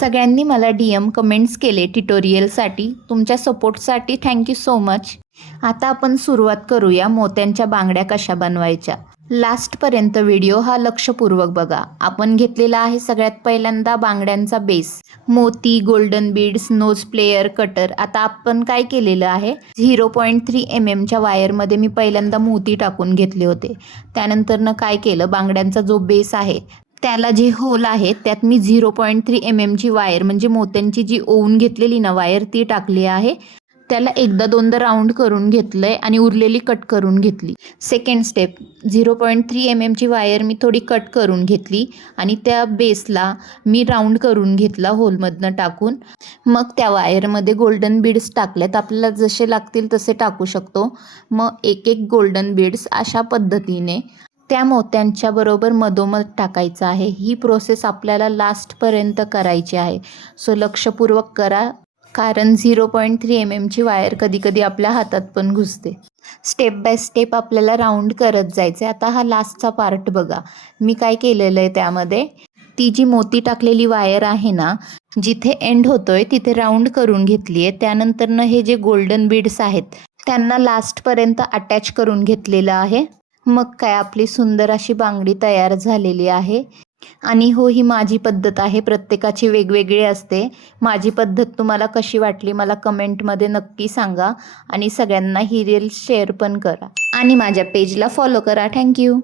सगळ्यांनी मला DM comments केले ट्युटोरियलसाठी. तुमच्या सपोर्टसाठी थँक्यू सो मच. आता आपण सुरुवात करूया मोत्यांच्या बांगड्या कशा बनवायच्या. लास्टपर्यंत व्हिडिओ हा लक्षपूर्वक बघा. आपण घेतलेला आहे सगळ्यात पहिल्यांदा बांगड्यांचा बेस, मोती, golden beads, nose plier, cutter. आता आपण काय केलेलं आहे, 0.3 mm च्या वायरमध्ये मी पहिल्यांदा मोती टाकून घेतले होते. त्यानंतरनं काय केलं, बांगड्यांचा जो बेस आहे त्याला जे होल आहे त्यात मी 0.3 mm ची वायर म्हणजे मोत्यांची जी ओवून घेतलेली ना वायर ती टाकली आहे. त्याला एकदा दोनदा राऊंड करून घेतलंय आणि उरलेली कट करून घेतली. सेकंड स्टेप, 0.3 mm ची वायर मी थोडी कट करून घेतली आणि त्या बेसला मी राऊंड करून घेतला होलमधनं टाकून. मग त्या वायरमध्ये गोल्डन बीड्स टाकल्यात. आपल्याला जसे लागतील तसे टाकू शकतो. मग एक एक गोल्डन बीड्स अशा पद्धतीने त्या मोत्यांच्या बरोबर मधोमध टाकायचं आहे. ही प्रोसेस आपल्याला लास्टपर्यंत करायची आहे. सो लक्षपूर्वक करा, कारण 0.3 mm ची वायर कधीकधी आपल्या हातात पण घुसते. स्टेप बाय स्टेप आपल्याला राऊंड करत जायचं आहे. आता हा लास्टचा पार्ट बघा. मी काय केलेलं आहे, त्यामध्ये ती जी मोती टाकलेली वायर आहे ना, जिथे एंड होतोय तिथे राऊंड करून घेतली आहे. त्यानंतरनं हे जे गोल्डन बीड्स आहेत त्यांना लास्टपर्यंत अटॅच करून घेतलेलं आहे. मग काय, आपली सुंदर अशी बांगडी तयार झालेली आहे. आणि हो, ही माझी पद्धत आहे, प्रत्येकाची वेगवेगळी असते. माझी पद्धत तुम्हाला कशी वाटली मला कमेंटमध्ये नक्की सांगा आणि सगळ्यांना ही रील शेअर पण करा आणि माझ्या पेजला फॉलो करा. थँक्यू.